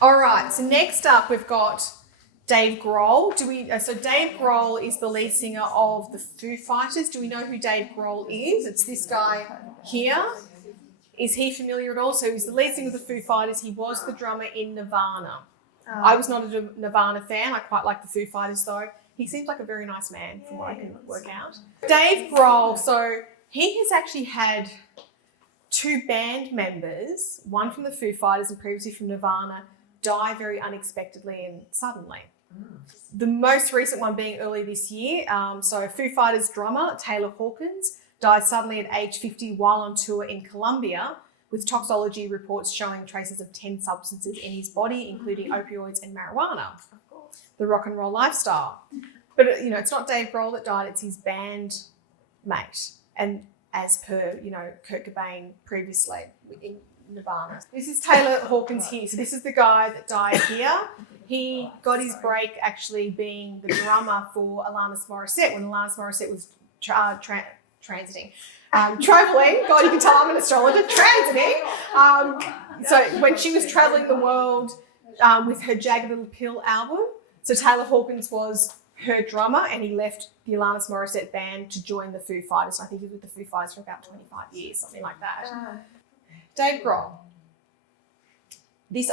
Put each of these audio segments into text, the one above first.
All right, so next up we've got Dave Grohl. So Dave Grohl is the lead singer of the Foo Fighters. Do we know who Dave Grohl is? It's this guy here. Is he familiar at all? So he's the lead singer of the Foo Fighters. He was the drummer in Nirvana. I was not a Nirvana fan. I quite like the Foo Fighters though. He seems like a very nice man from what I can work out. Dave Grohl, so he has actually had two band members, one from the Foo Fighters and previously from Nirvana, die very unexpectedly and suddenly. The most recent one being early this year. So Foo Fighters drummer Taylor Hawkins died suddenly at age 50 while on tour in Colombia, with toxicology reports showing traces of 10 substances in his body, including opioids and marijuana. The rock and roll lifestyle. But, it's not Dave Grohl that died, it's his band mate. And as per, Kurt Cobain previously in Nirvana. This is Taylor Hawkins here. So this is the guy that died here. He got his break actually being the drummer for Alanis Morissette when Alanis Morissette was transiting. Traveling, God, you can tell I'm an astrologer, transiting. So when she was traveling the world with her Jagged Little Pill album, so Taylor Hawkins was her drummer and he left the Alanis Morissette band to join the Foo Fighters. I think he was with the Foo Fighters for about 25 years, something like that. Dave Grohl.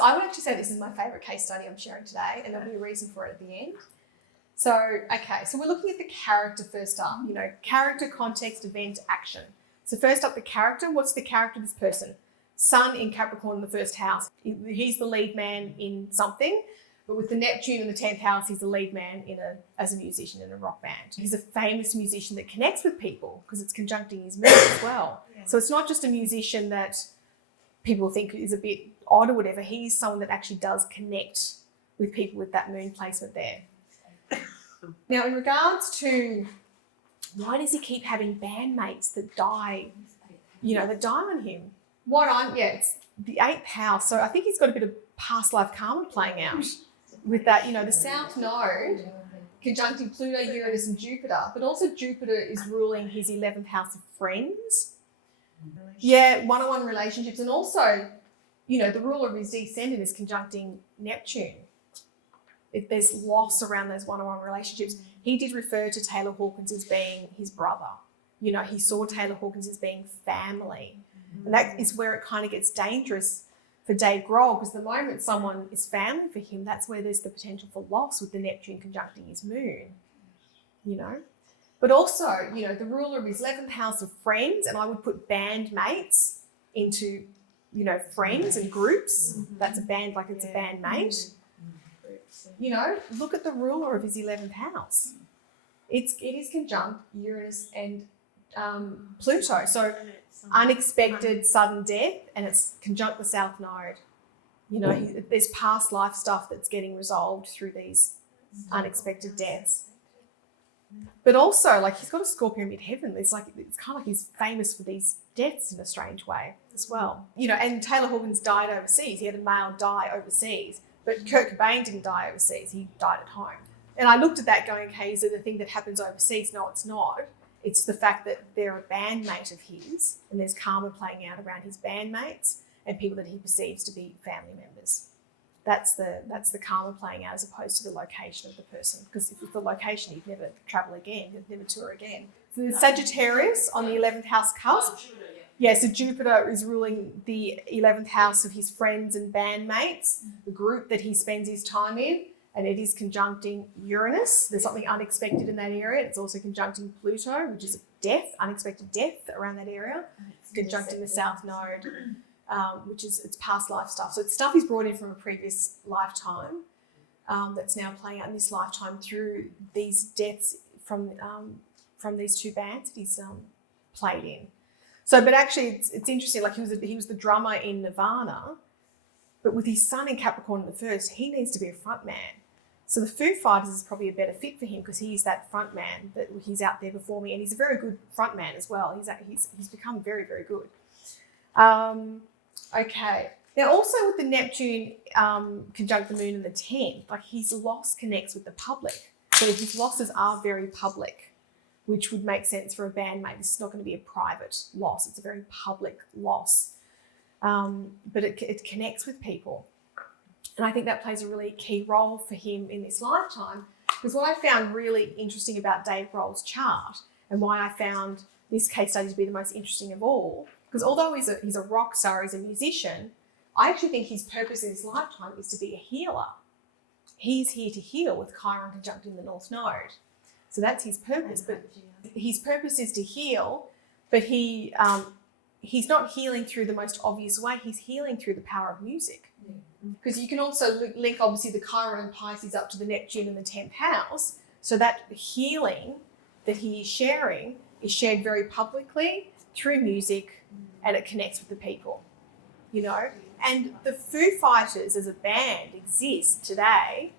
I would actually say this is my favourite case study I'm sharing today, and there'll be a reason for it at the end. So we're looking at the character first up, character, context, event, action. So first up, the character. What's the character of this person? Sun in Capricorn in the first house. He's the lead man in something, but with the Neptune in the 10th house, he's the lead man as a musician in a rock band. He's a famous musician that connects with people because it's conjuncting his moon as well. Yeah. So it's not just a musician that people think is a bit odd or whatever. He's someone that actually does connect with people with that moon placement there. Now, in regards to why does he keep having bandmates that die, that die on him? It's the 8th house. So I think he's got a bit of past life karma playing out with that, the South Node conjuncting Pluto, Uranus and Jupiter, but also Jupiter is ruling his 11th house of friends. Yeah, one-on-one relationships, and also, the ruler of his descendant is conjuncting Neptune. There's loss around those one-on-one relationships. He did refer to Taylor Hawkins as being his brother. He saw Taylor Hawkins as being family. And that is where it kind of gets dangerous for Dave Grohl, because the moment someone is family for him, that's where there's the potential for loss with the Neptune conjuncting his moon, But also, the ruler of his 11th house of friends, and I would put bandmates into, friends and groups. That's a band, like it's a bandmate. Look at the ruler of his 11th house. It is conjunct Uranus and Pluto. So unexpected sudden death, and it's conjunct the South Node. There's past life stuff that's getting resolved through these unexpected deaths. But also, he's got a Scorpio midheaven. It's kind of like he's famous for these deaths in a strange way as well. And Taylor Hawkins died overseas. He had a male die overseas. But Kurt Cobain didn't die overseas. He died at home. And I looked at that going, okay, is it the thing that happens overseas? No, it's not. It's the fact that they're a bandmate of his and there's karma playing out around his bandmates and people that he perceives to be family members. That's the karma playing out as opposed to the location of the person. Because if it's the location, he'd never travel again. He'd never tour again. So the Sagittarius on the 11th house cusp. Yeah, so Jupiter is ruling the 11th house of his friends and bandmates, the group that he spends his time in, and it is conjuncting Uranus. There's something unexpected in that area. It's also conjuncting Pluto, which is unexpected death around that area. It's conjuncting the South Node, which is it's past life stuff. So it's stuff he's brought in from a previous lifetime that's now playing out in this lifetime through these deaths from these two bands that he's played in. So, but actually, it's interesting. He was the drummer in Nirvana, but with his son in Capricorn in the first, he needs to be a front man. So the Foo Fighters is probably a better fit for him because he's that front man that he's out there performing, and he's a very good front man as well. He's become very, very good. Okay. Now, also with the Neptune conjunct the moon in the 10th, his loss connects with the public. So his losses are very public, which would make sense for a bandmate. This is not going to be a private loss. It's a very public loss. But it connects with people. And I think that plays a really key role for him in this lifetime. Because what I found really interesting about Dave Grohl's chart, and why I found this case study to be the most interesting of all, because although he's a rock star, he's a musician, I actually think his purpose in his lifetime is to be a healer. He's here to heal with Chiron conjunct in the North Node. So that's his purpose. But his purpose is to heal, but he's not healing through the most obvious way. He's healing through the power of music. Because you can also link, obviously, the Chiron and Pisces up to the Neptune in the 10th house. So that healing that he is sharing is shared very publicly through music, and it connects with the people, you know. And the Foo Fighters as a band exist today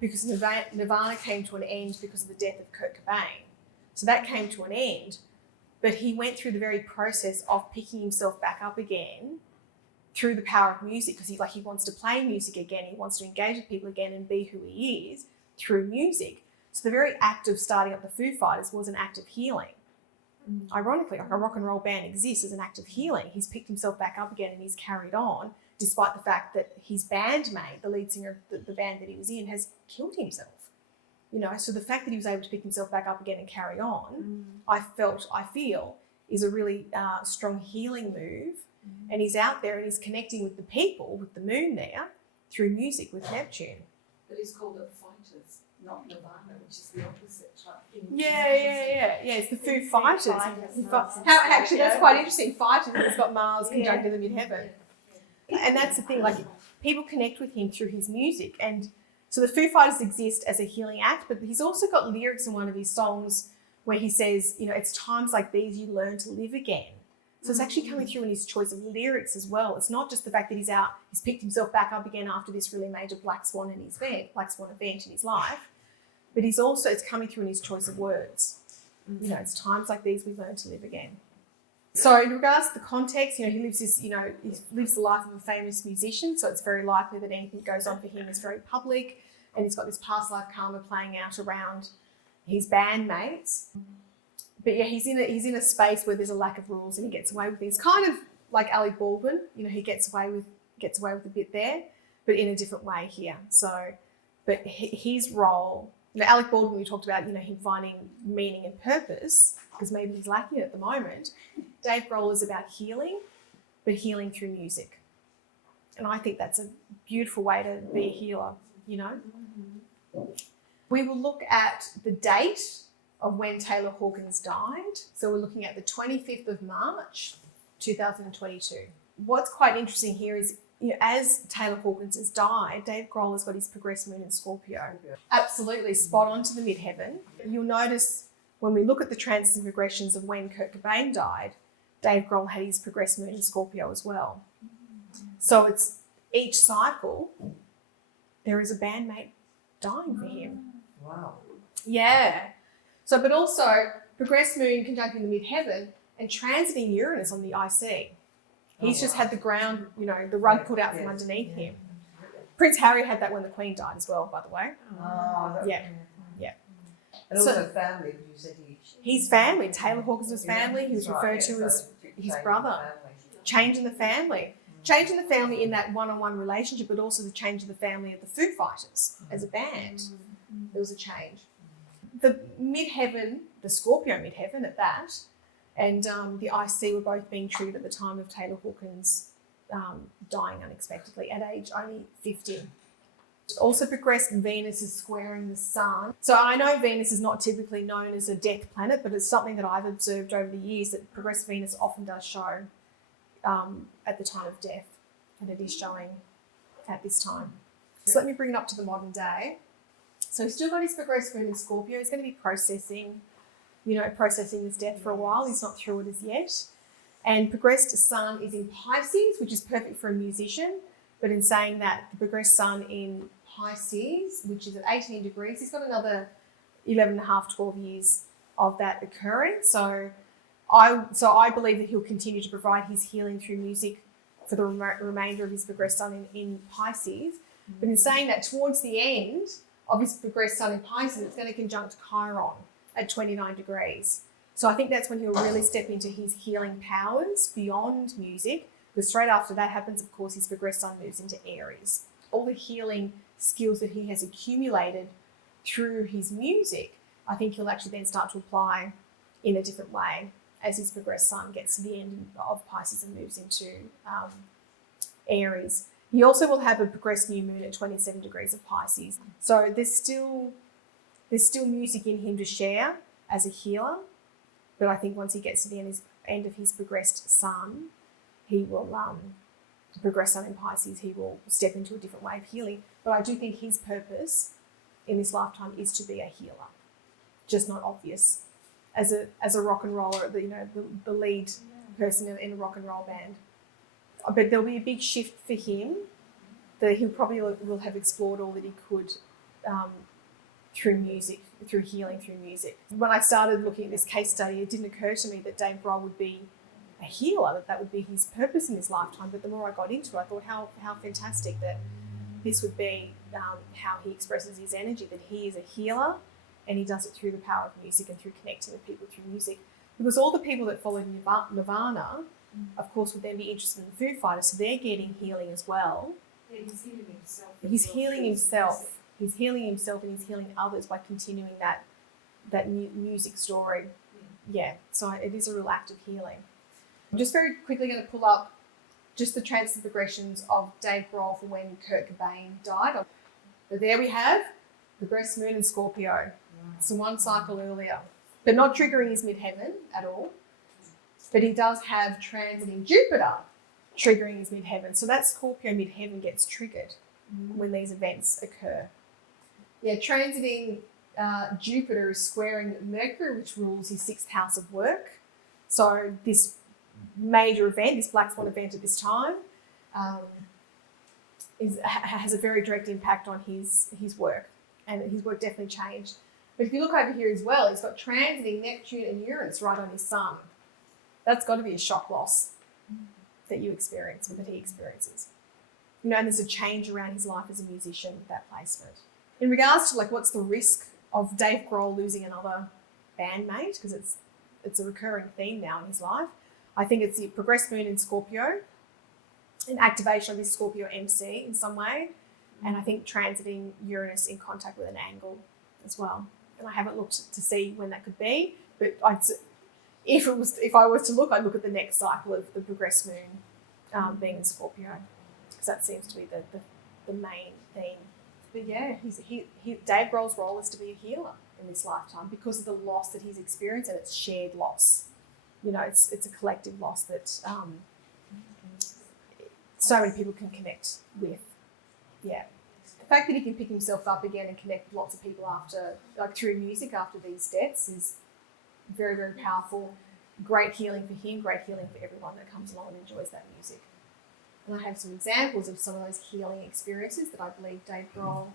because Nirvana came to an end because of the death of Kurt Cobain. So that came to an end. But he went through the very process of picking himself back up again through the power of music, because he wants to play music again. He wants to engage with people again and be who he is through music. So the very act of starting up the Foo Fighters was an act of healing. Ironically, like a rock and roll band exists as an act of healing. He's picked himself back up again and he's carried on, despite the fact that his bandmate, the lead singer of the band that he was in, has killed himself. You know, so the fact that he was able to pick himself back up again and carry on, I feel, is a really strong healing move. And he's out there and he's connecting with the people, with the moon there, through music with Neptune. But he's called it Fighters, not Nirvana, which is the opposite type. Yeah. It's the Foo Fighters. Actually, that's quite interesting. Fighters, he's got Mars conjunct in the midheaven. And that's the thing, like, people connect with him through his music. And so the Foo Fighters exist as a healing act, but he's also got lyrics in one of his songs where he says, you know, it's times like these you learn to live again. So it's actually coming through in his choice of lyrics as well. It's not just the fact that he's picked himself back up again after this really major Black Swan event in his life, but it's coming through in his choice of words. You know, it's times like these we learn to live again. So in regards to the context, you know, he lives the life of a famous musician, so it's very likely that anything that goes on for him is very public, and he's got this past life karma playing out around his bandmates. But yeah, he's in a space where there's a lack of rules and he gets away with things. Kind of like Alec Baldwin, you know, he gets away with a bit there, but in a different way here. So, but his role, you know, Alec Baldwin, we talked about, you know, him finding meaning and purpose because maybe he's lacking it at the moment. Dave Grohl is about healing, but healing through music. And I think that's a beautiful way to be a healer, you know. We will look at the date of when Taylor Hawkins died. So we're looking at the 25th of March, 2022. What's quite interesting here is, you know, as Taylor Hawkins has died, Dave Grohl has got his progressed moon in Scorpio. Absolutely spot on to the midheaven. You'll notice when we look at the transits and progressions of when Kurt Cobain died, Dave Grohl had his progressed moon in Scorpio as well. So it's each cycle, there is a bandmate dying for him. Wow. Yeah. So, but also progressed moon conjuncting the midheaven and transiting Uranus on the IC. He's just had the ground, you know, the rug pulled out from underneath him. Prince Harry had that when the Queen died as well, by the way. Yeah. And also family, you said his family, Taylor Hawkins' family, he was referred to as his brother. Change in the family. Change in the family in that one-on-one relationship, but also the change in the family of the Foo Fighters as a band. There was a change. The midheaven, the Scorpio midheaven at that, and the IC were both being triggered at the time of Taylor Hawkins dying unexpectedly at age only 50. Also progressed Venus is squaring the sun. So I know Venus is not typically known as a death planet, but it's something that I've observed over the years that progressed Venus often does show at the time of death, and it is showing at this time. So let me bring it up to the modern day. So he's still got his progressed moon in Scorpio. He's going to be processing his death for a while. He's not through it as yet. And progressed sun is in Pisces, which is perfect for a musician. But in saying that, the progressed sun in Pisces, which is at 18 degrees, he's got another 11 and a half, 12 years of that occurring. So I believe that he'll continue to provide his healing through music for the remainder of his progressed sun in Pisces. But in saying that, towards the end of his progressed sun in Pisces, it's going to conjunct Chiron at 29 degrees. So I think that's when he'll really step into his healing powers beyond music, because straight after that happens, of course, his progressed sun moves into Aries. all the healing skills that he has accumulated through his music, I think he'll actually then start to apply in a different way as his progressed sun gets to the end of Pisces and moves into Aries. He also will have a progressed new moon at 27 degrees of Pisces. So there's still music in him to share as a healer, but I think once he gets to the end of his progressed sun, he will progress sun in Pisces, he will step into a different way of healing. But I do think his purpose in this lifetime is to be a healer, just not obvious as a rock and roller, the lead person in a rock and roll band. But there'll be a big shift for him that he probably will have explored all that he could through music, through healing, through music. When I started looking at this case study, it didn't occur to me that Dave Grohl would be a healer, that would be his purpose in this lifetime. But the more I got into it, I thought how fantastic that this would be how he expresses his energy, that he is a healer and he does it through the power of music and through connecting with people through music. Because all the people that followed Nirvana, of course, would then be interested in the Foo Fighters, so they're getting healing as well. Yeah, he's healing himself. He's healing himself. He's healing himself and he's healing others by continuing that music story. Yeah, so it is a real act of healing. I'm just very quickly going to pull up just the transit progressions of Dave Grohl for when Kurt Cobain died. But there we have progressed moon in Scorpio. So one cycle earlier, but not triggering his midheaven at all. But he does have transiting Jupiter triggering his midheaven. So that Scorpio midheaven gets triggered when these events occur. Yeah, transiting Jupiter is squaring Mercury, which rules his 6th house of work. So this major event, this Black Swan event at this time, has a very direct impact on his work, and his work definitely changed. But if you look over here as well, he's got transiting Neptune and Uranus right on his sun. That's got to be a shock loss that you experience, or that he experiences. And there's a change around his life as a musician with that placement. In regards to what's the risk of Dave Grohl losing another bandmate, because it's a recurring theme now in his life, I think it's the progressed moon in Scorpio, an activation of his Scorpio MC in some way, and I think transiting Uranus in contact with an angle as well. And I haven't looked to see when that could be, but if I was to look, I'd look at the next cycle of the progressed moon being in Scorpio, because that seems to be the main theme. But yeah, Dave Grohl's role is to be a healer in this lifetime because of the loss that he's experienced, and it's shared loss. It's a collective loss that so many people can connect with. Yeah. The fact that he can pick himself up again and connect with lots of people through music after these deaths is very, very powerful. Great healing for him, great healing for everyone that comes along and enjoys that music. And I have some examples of some of those healing experiences that I believe Dave Grohl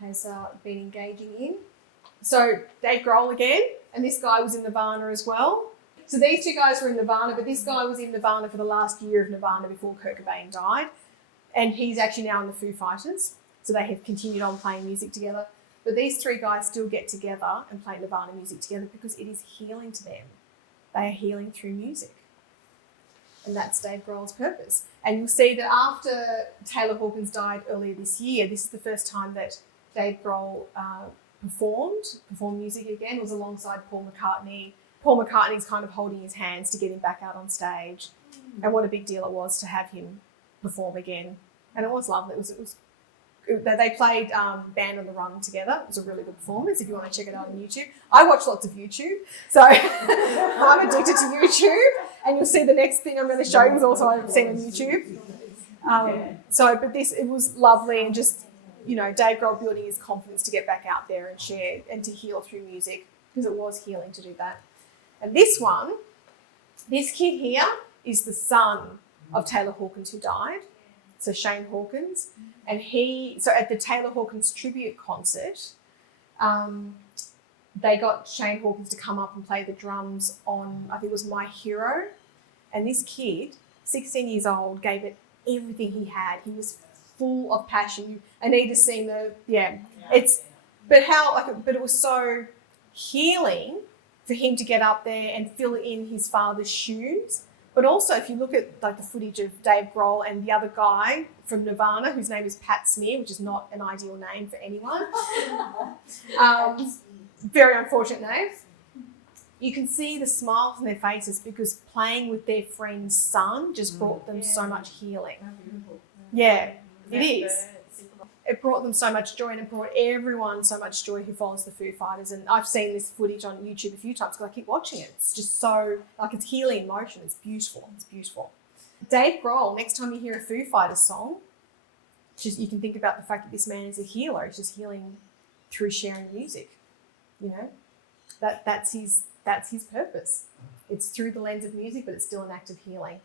has been engaging in. So Dave Grohl again, and this guy was in Nirvana as well. So these two guys were in Nirvana, but this guy was in Nirvana for the last year of Nirvana before Kurt Cobain died. And he's actually now in the Foo Fighters. So they have continued on playing music together. But these three guys still get together and play Nirvana music together because it is healing to them. They are healing through music. And that's Dave Grohl's purpose. And you'll see that after Taylor Hawkins died earlier this year, this is the first time that Dave Grohl performed music again. It was alongside Paul McCartney. Paul McCartney's kind of holding his hands to get him back out on stage. And what a big deal it was to have him perform again. And it was lovely. They played Band on the Run together. It was a really good performance if you want to check it out on YouTube. I watch lots of YouTube, so I'm addicted to YouTube. And you'll see the next thing I'm going to show you is also I've seen on YouTube. It was lovely, and just, Dave Grohl building his confidence to get back out there and share and to heal through music, because it was healing to do that. And this kid here is the son of Taylor Hawkins who died. So Shane Hawkins, and at the Taylor Hawkins tribute concert, they got Shane Hawkins to come up and play the drums on, I think it was My Hero, and this kid, 16 years old, gave it everything he had. He was full of passion. I need to see but it was so healing for him to get up there and fill in his father's shoes. But also, if you look at like the footage of Dave Grohl and the other guy from Nirvana, whose name is Pat Smear, which is not an ideal name for anyone, very unfortunate name. You can see the smiles on their faces because playing with their friend's son just brought them so much healing. Yeah, it is. It brought them so much joy, and it brought everyone so much joy who follows the Foo Fighters. And I've seen this footage on YouTube a few times because I keep watching it. It's just so, like, it's healing in motion. It's beautiful. It's beautiful. Dave Grohl, next time you hear a Foo Fighters song, just you can think about the fact that this man is a healer. He's just healing through sharing music. You know, that's his purpose. It's through the lens of music, but it's still an act of healing.